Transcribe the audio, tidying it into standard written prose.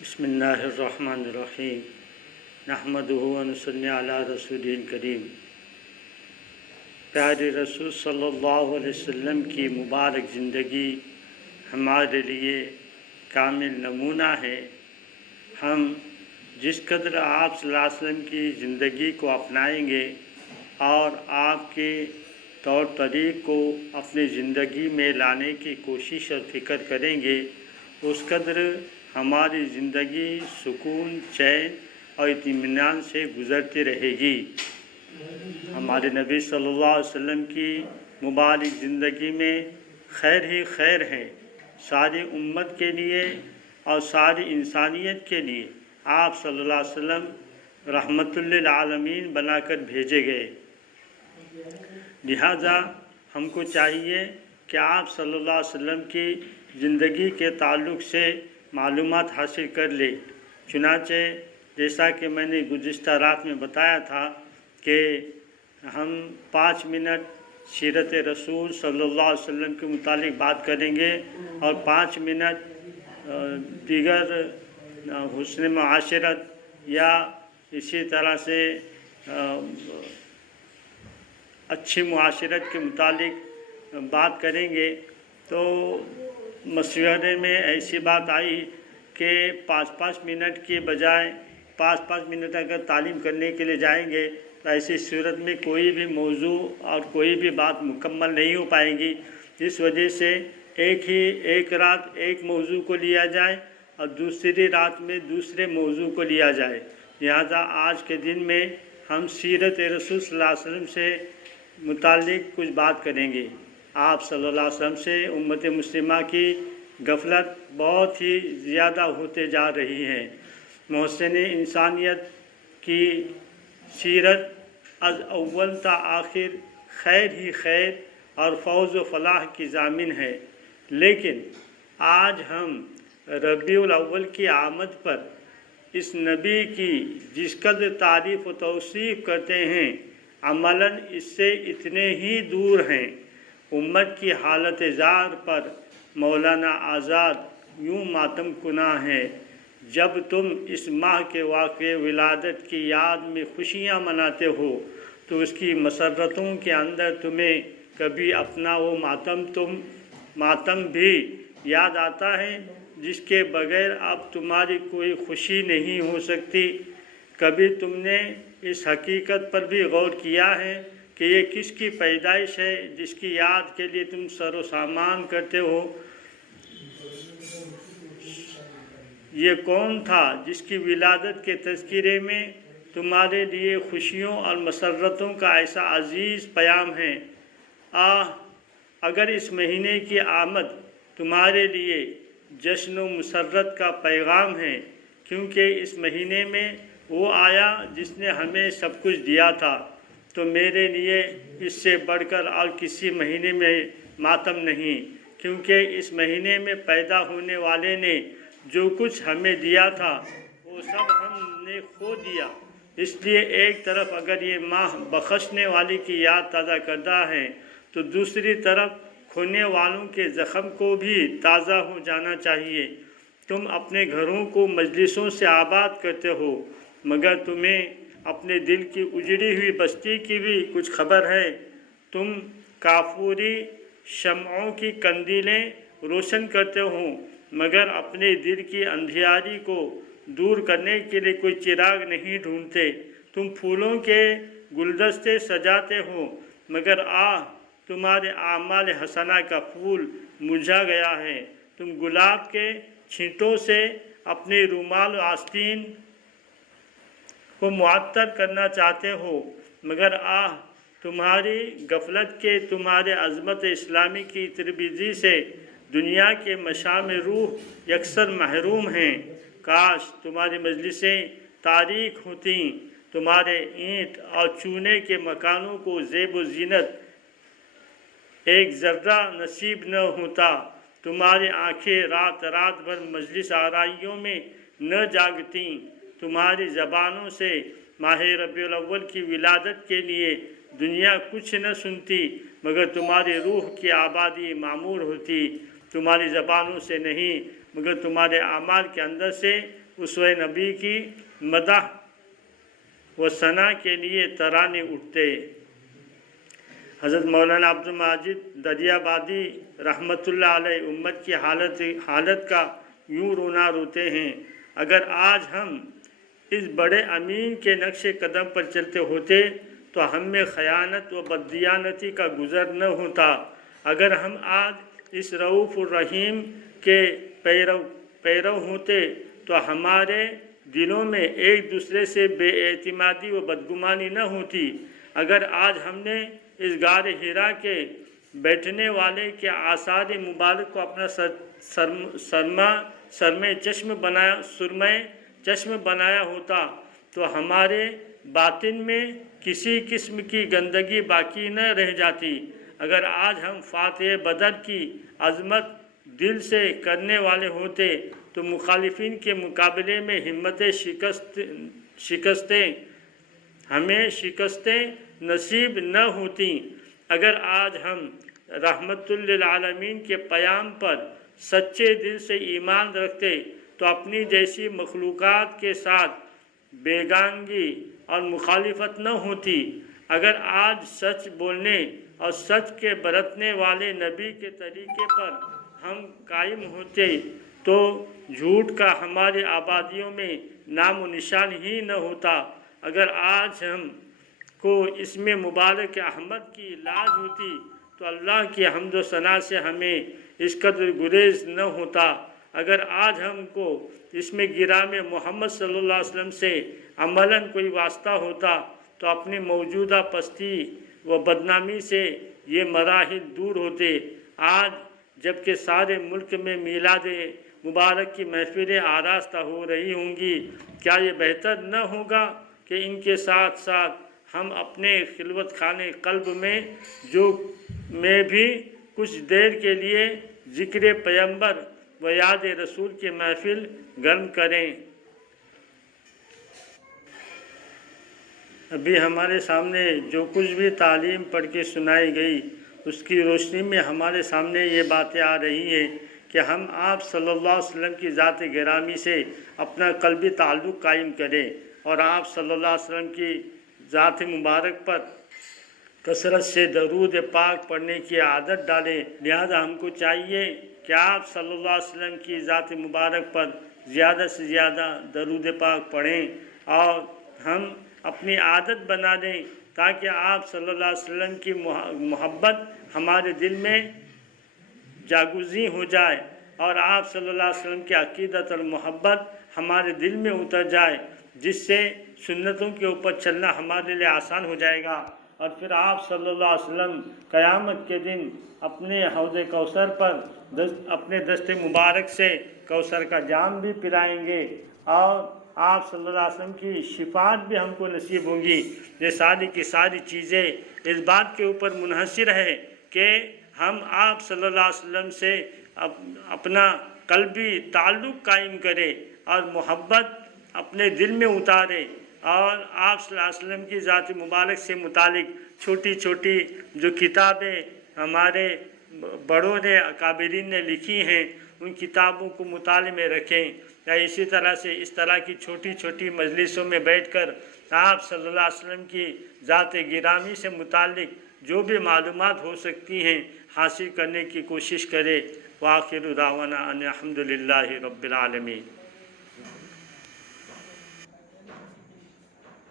बिस्मिल्लाहिर्रहमानिर्रहीम नहमदुहु व नसल्ली अला रसूलिल करीम। प्यारे रसूल सल्लल्लाहु अलैहि वसल्लम की मुबारक ज़िंदगी हमारे लिए कामिल नमूना है। हम जिस कदर आप सल्लल्लाहु अलैहि वसल्लम की ज़िंदगी को अपनाएंगे और आपके तौर तरीक़ को अपनी ज़िंदगी में लाने की कोशिश और फ़िक्र करेंगे, उस कदर हमारी ज़िंदगी सुकून, चैन और इत्मीनान से गुज़रती रहेगी। हमारे नबी सल्लल्लाहु अलैहि वसल्लम की मुबारक ज़िंदगी में खैर ही खैर है। सारी उम्मत के लिए और सारी इंसानियत के लिए आप सल्लल्लाहु अलैहि वसल्लम रहमतुल लिल आलमीन बनाकर भेजे गए। लिहाजा हमको चाहिए कि आप सल्लल्लाहु अलैहि वसल्लम की ज़िंदगी के ताल्लुक़ से मालूमात हासिल कर ले। चुनाचे जैसा कि मैंने गुज़िश्ता रात में बताया था कि हम 5 मिनट सीरत रसूल सल्लल्लाहु अलैहि वसल्लम के मुतालिक बात करेंगे और 5 मिनट दीगर हुस्न मुआशरत या इसी तरह से अच्छी मुआशरत के मुतालिक बात करेंगे। तो मशवरे में ऐसी बात आई कि 5-5 मिनट के बजाय 5-5 मिनट अगर तालीम करने के लिए जाएंगे तो ऐसी सूरत में कोई भी मौजू और कोई भी बात मुकम्मल नहीं हो पाएगी। इस वजह से एक रात एक मौजू को लिया जाए और दूसरी रात में दूसरे मौजू को लिया जाए। लिहाजा आज के दिन में हम सीरत रसूल सल्लल्लाहु अलैहि वसल्लम से मुतालिक कुछ बात करेंगे। आप सल्लल्लाहु अलैहि वसल्लम से उम्मत मुस्लिमा की गफलत बहुत ही ज़्यादा होते जा रही है। मोहसिन इंसानियत की सीरत अज अव्वल ता आखिर खैर ही खैर और फौज़ व फलाह की ज़ामिन है। लेकिन आज हम रबीउल अव्वल की आमद पर इस नबी की जिस कदर तारीफ़ व तौसीफ़ करते हैं, अमलन इससे इतने ही दूर हैं। उम्मत की हालत ज़ार पर मौलाना आज़ाद यूँ मातम कुना है, जब तुम इस माह के वाक़े विलादत की याद में खुशियाँ मनाते हो तो उसकी मसरतों के अंदर तुम्हें कभी अपना वो मातम भी याद आता है जिसके बग़ैर अब तुम्हारी कोई खुशी नहीं हो सकती। कभी तुमने इस हकीकत पर भी गौर किया है कि ये किसकी पैदाइश है जिसकी याद के लिए तुम सरो सामान करते हो? ये कौन था जिसकी विलादत के तज़किरे में तुम्हारे लिए खुशियों और मसरतों का ऐसा अज़ीज़ प्याम है? अगर इस महीने की आमद तुम्हारे लिए जश्न व मुसर्रत का पैगाम है, क्योंकि इस महीने में वो आया जिसने हमें सब कुछ दिया था, तो मेरे लिए इससे बढ़कर और किसी महीने में मातम नहीं, क्योंकि इस महीने में पैदा होने वाले ने जो कुछ हमें दिया था वो सब हमने खो दिया। इसलिए एक तरफ अगर ये माह बख्शने वाली की याद ताज़ा करता है तो दूसरी तरफ खोने वालों के ज़ख़म को भी ताज़ा हो जाना चाहिए। तुम अपने घरों को मजलिसों से आबाद करते हो, मगर तुम्हें अपने दिल की उजड़ी हुई बस्ती की भी कुछ खबर है। तुम काफूरी शम्ओं की कंदीलें रोशन करते हो, मगर अपने दिल की अंधियारी को दूर करने के लिए कोई चिराग नहीं ढूंढते। तुम फूलों के गुलदस्ते सजाते हो, मगर तुम्हारे आमाल हसना का फूल मुरझा गया है। तुम गुलाब के छींटों से अपने रुमाल आस्तीन को मुअत्तर करना चाहते हो, मगर तुम्हारी गफलत के तुम्हारे अज़मत इस्लामी की तरबीजी से दुनिया के मशाम रूह यकसर महरूम हैं। काश तुम्हारी मजलिसें तारीख होती, तुम्हारे ईंट और चूने के मकानों को ज़ेब व ज़ीनत एक ज़र्रा नसीब न होता, तुम्हारी आँखें रात रात भर मजलिस आराइयों में न जागती, तुम्हारी ज़बानों से माह रबीउल अव्वल की विलादत के लिए दुनिया कुछ न सुनती, मगर तुम्हारी रूह की आबादी मामूर होती। तुम्हारी ज़बानों से नहीं मगर तुम्हारे आमाल के अंदर से उसवे नबी की मदह व सना के लिए तराने उठते। हज़रत मौलाना अब्दुल माजिद दरियाबादी रहमतुल्लाह अलैह उम्मत की हालत का यूँ रोना रोते हैं, अगर आज हम इस बड़े अमीन के नक्शे कदम पर चलते होते तो हम में ख़यानत व बददियानती का गुज़र न होता। अगर हम आज इस रऊफ़ुर रहीम के पैरव होते तो हमारे दिलों में एक दूसरे से बेएतिमादी व बदगुमानी न होती। अगर आज हमने इस गार हिरा के बैठने वाले के आसार मुबारक को अपना सरमे चश्म बनाया होता तो हमारे बातिन में किसी किस्म की गंदगी बाकी न रह जाती। अगर आज हम फातह बदर की अज़मत दिल से करने वाले होते तो मुखालिफिन के मुकाबले में हमें शिकस्तें नसीब न होती। अगर आज हम रहमतुल लिल आलमीन के क़याम पर सच्चे दिल से ईमान रखते तो अपनी जैसी मखलूक़ात के साथ बेगानगी और मुखालिफत न होती। अगर आज सच बोलने और सच के बरतने वाले नबी के तरीके पर हम कायम होते तो झूठ का हमारे आबादियों में नाम निशान ही न होता। अगर आज हम को इसमें मुबारक अहमद की लाज होती तो अल्लाह की हम्द व सना से हमें इस कदर गुरेज न होता। अगर आज हमको इसमें गिराम मोहम्मद सल्लल्लाहु अलैहि वसल्लम से अमलन कोई वास्ता होता तो अपनी मौजूदा पस्ती व बदनामी से ये मराहिल दूर होते। आज जबकि सारे मुल्क में मीलाद मुबारक की महफिलें आरास्ता हो रही होंगी, क्या ये बेहतर न होगा कि इनके साथ साथ हम अपने खिलवत खाने कल्ब में भी कुछ देर के लिए ज़िक्र पैगंबर व याद रसूल की महफिल गर्म करें। अभी हमारे सामने जो कुछ भी तालीम पढ़ के सुनाई गई उसकी रोशनी में हमारे सामने ये बातें आ रही हैं कि हम आप सल्लल्लाहु अलैहि वसल्लम की ज़ात गिरामी से अपना कल्बी ताल्लुक़ कायम करें और आप सल्लल्लाहु अलैहि वसल्लम की ज़ात मुबारक पर कसरत से दरूद पाक पढ़ने की आदत डालें। लिहाजा हमको चाहिए कि आप सल्लल्लाहु अलैहि वसल्लम की ज़ात मुबारक पर ज़्यादा से ज़्यादा दरूद पाक पढ़ें और हम अपनी आदत बना दें ताकि आप सल्लल्लाहु अलैहि वसल्लम की मोहब्बत हमारे दिल में जागुज़ी हो जाए और आप सल्लल्लाहु अलैहि वसल्लम की अक़ीदत और मोहब्बत हमारे दिल में उतर जाए, जिससे सुन्नतों के ऊपर चलना हमारे लिए आसान हो जाएगा। और फिर आप सल्लल्लाहु अलैहि वसल्लम क़यामत के दिन अपने हौज़ कौसर पर अपने दस्ते मुबारक से कौसर का जाम भी पिलाएंगे और आप सल्लल्लाहु अलैहि वसल्लम की शिफात भी हमको नसीब होंगी। ये सारी की सारी चीज़ें इस बात के ऊपर मुनहसर है कि हम आप सल्लल्लाहु अलैहि वसल्लम से अपना कल्बी ताल्लुक़ कायम करें और मोहब्बत अपने दिल में उतारें और आप सल्लल्लाहु अलैहि वसल्लम की ज़ात मुबारक से मुतालिक छोटी छोटी जो किताबें हमारे बड़ों ने अकाबिरीन ने लिखी हैं उन किताबों को मुताले में रखें, या इसी तरह से इस तरह की छोटी छोटी मजलिसों में बैठकर आप सल्लल्लाहु अलैहि वसल्लम की ज़ात गिरामी से मुतालिक जो भी मालूमात हो सकती हैं हासिल करने की कोशिश करें। वाखिर दावाना अनिल हम्दुलिल्लाहि रब्बिल आलमीन।